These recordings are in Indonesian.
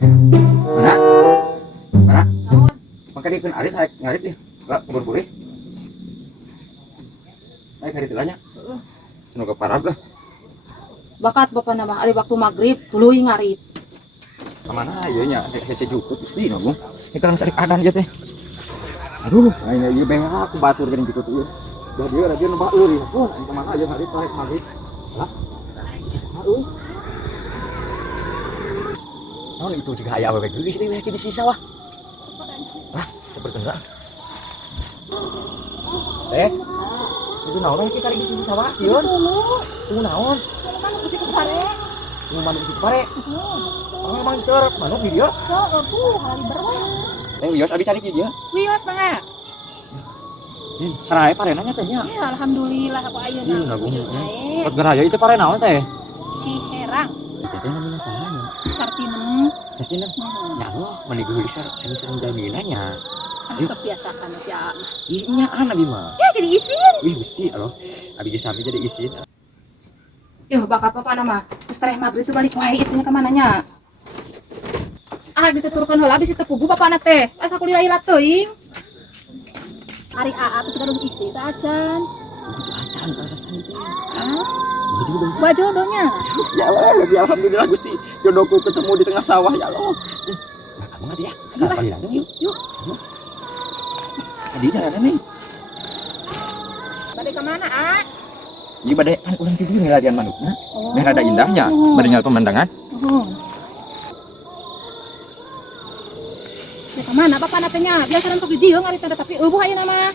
Mana? Mana? Naon? Mangkadikeun arit haek ngarit ieu. Lah kubur-buri. Haek hari tilanya. Heeh. Semoga parab lah. Bakat bapak nama ari waktu maghrib tuluy ngarit. Kemana ieu nya hese jukut Gusti nabung. Ini kan sarik adan ieu teh. Aduh, ayeuna ieu beak aku batur geuning jukut ieu. Da dieu radio nu baeur ieu. Kemana aja hari tarik maghrib. Lah. Heuh. Naon itu juga aya awewe geus ieu di sisa wah. Lah, seperkeun. Itu naon kita tarik di sisa sawah sieun. Tunggu naon? Kan kusi kepare. Tunggu manuk si pare. Mang seureuk manuk di dieu. Yo, tuh hari berwe. Wios abi cari di dieu. Wios mangga. Sarae parena nya teh nya. Ya alhamdulillah aku ayeuna. Nagung. Sae. Pot geraya itu pare naon teh? Ciherang. Itu teh namina saha nya? Sartinem. Sakinah. Ya Allah, meni geus sareng jamina nya. Sok biasakan si Aang. Ieu nya abi mah. Ya jadi isin. Wih Gusti, aloh. Abi geus sami jadi isin. Yo bakat bapak nama. Terus teh maghrib itu balik wae itu ke mananya. Ah dituturkeun heula abis itu pugu bapana teh. Asa kuliah ilat teuing. Ari AA teh kadung istri teh acan. Itu acan alasan teh. Ah, bajodonya. Ya Allah, lebih alhamdulillah Gusti. Jodohku ketemu di tengah sawah ya Allah. Nah, kamu ngerti ya? Kali langsung yuk. Yuk. Tadi ada nih. Bade ke mana, A? Ieu bade kan urang tidur nih ladian manukna. Oh. Meh rada indahnya, bade nyal pemandangan. Oh. Ya ke mana bapak natenya? Biasa rentok di dieu ngarit teh tapi eueuh ayeuna mah.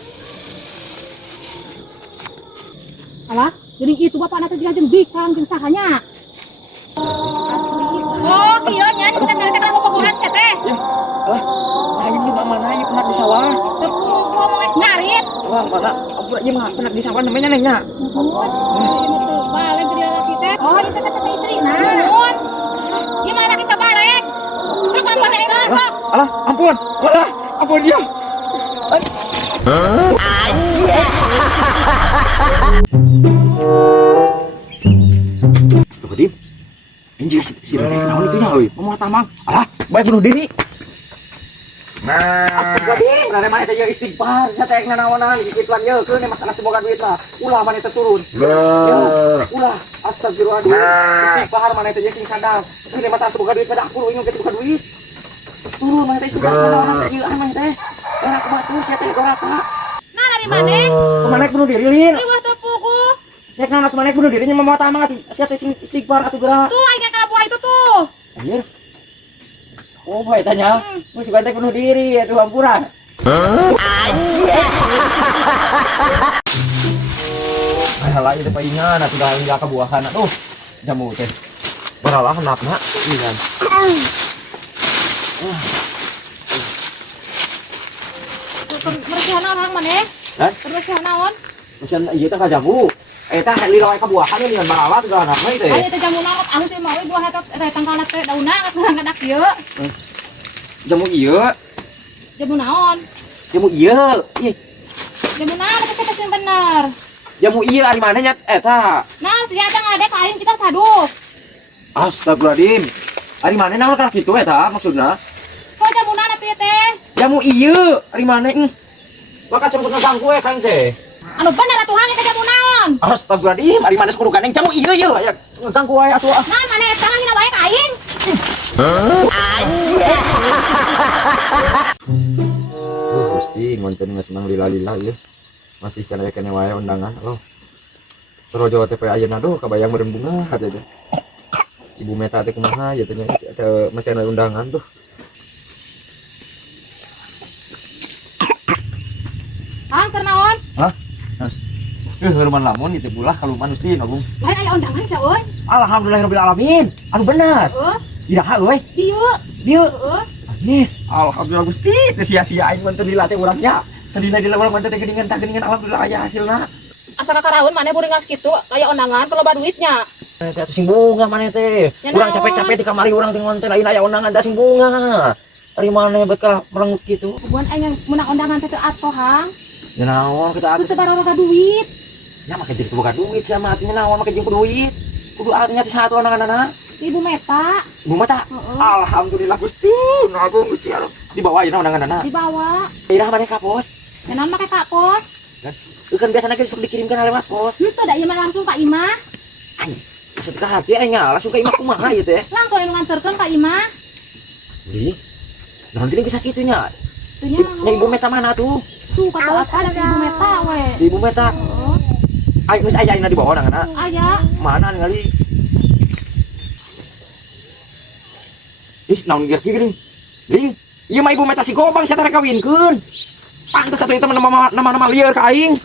Alah, jadi itu bapak nate jeung bikang jeung sahanya. Asli. Oh, kieu nya kita ngarit ka bobogohan sia teh. Ya, alah. Ayo di mana ieu pernah di sawah. Teu ngomong ngarit. Wah, mana? Aku ieu mah pernah di sawah namanya nya. Oh, ieu teh balik jadi laki teh. Oh, ieu teh teh istrina. Naon? Gimana kita bareng? Sok ampun ayeuna sok. Alah, ampun. Alah, ampun dia. Astagfirullahaladzim. Ini si Rere naon itu nya euy. Ngomong tamang. Alah, bae bunuh diri. Astagfirullahaladzim, Rere mah eta ieu istighfar, nya teh nganaonan dikituan yeukeun masalah semoga duit mah. Ulah mah eta turun. Ulah, astagfirullahaladzim. Istighfar mah eta sing sandal. Ini masalah semoga duit kada aku ingat buka duit. Turun mah eta istighfar nganaonan teh ieu mah teh. Aku mah terus ya teh goraka. Nah, dari mana? Kemana bunuh diri lin? Riwah teu pugu. Nek nana kemana bunuh diri nya mau tamat. Sia teh sing istighfar atuh geura. Tuh, aing kana buah itu tuh. Anjir. Oh, bae tanya. Geus bantek bunuh diri atuh hampuran. Alah ieu teh paingan atuh da enggak kabuahan atuh. Jamu teh. Baralah handapna. Ieu kan. Meresihan orang maneh? Hah? Meresihan naon? Mesin ieu teh kajamu. Eta lila kabuahan nih baralah teh anakna teh. Aya teh jamu naon? Anu teh mah we buah eta tangkalna teh daunna ngadak ieu. Jamu ieu. Jamu naon? Jamu ieu. Ih, Jamu naon teh teh bener. jamu ieu ari mana nya eta? Nah, si ada ngadek aing kita saduh. Astagfirullahaladzim. Ari mana naon kana kitu eta maksudna? Kok jamu naon atuh teh? Jamu ieu ari mana? Bakal sebut ngeganggu kang teh. Anu bener atuh hang eta jamu naon? Astagfirullahaladzim, ari mana kudu gandeng jamu ieu ieu aya ngeganggu wae atuh. Nah, maneh eta ngina wae ka aing. Gusti, ngonten geus senang lila-lila ieu. Masih cara kene wae undangan. Halo. Trojo teh ayeuna aduh kabayang meureun bunga hate teh. Ibu Meta teh kumaha ya teh masih ada undangan tuh. Hang keur naon? Hah? Herman lamun itu bulah kaluman sih nabung. Lain aya undangan sia euy. Alhamdulillahirabbil alamin. Anu bener. Heeh. Iraha euy. Dieu. Dieu. Heeh. Yes, alhamdulillah Gusti, teu sia-sia aing mun teu dilatih urangnya. Sadina urang mah teh geuningan tah geuningan alhamdulillah aya hasilna. Asa kakaraeun maneh beuringan kitu aya undangan peloba duitnya. Teh sing bunga maneh teh. Ya Urang naon? capek-capek di kamari urang teh ngonten lain aya undangan teh sing bunga. Ari maneh bekal merengut kitu. Buan aing menang undangan teh teu atoh hang. Ya naon kita Teu sabaraha duit. ya make jadi boga duit sama artinya naon make jeung duit. Kudu artinya ti satu undanganna. Ibu Meta. Ibu Mata. Alhamdulillah Gusti. Nagung Gusti Allah. Dibawa ayeuna undangan-undangan. Dibawa. Irah mana ka pos? Kenaon make Kak Pos? Kan biasanya kita sok dikirimkan lewat pos. Henteu da ieu mah langsung ka Imah. Ai, maksud ka hati nya langsung ke imah kumaha ieu teh? Langsung anu nganterkeun ka Imah. Ih. Naon gini bisa kitu nya? Teu nya Nya Ibu Meta mana tuh? tuh kata apa ada Ibu Meta we. Di Ibu Meta. Ai geus aya ayeuna dibawa undangan. Aya. Mana ningali? Is naon geus kieu geuning? Ling, ieu mah Ibu Meta si Gobang sia teh kawinkeun. Pantes atuh itu nama lieur ka aing.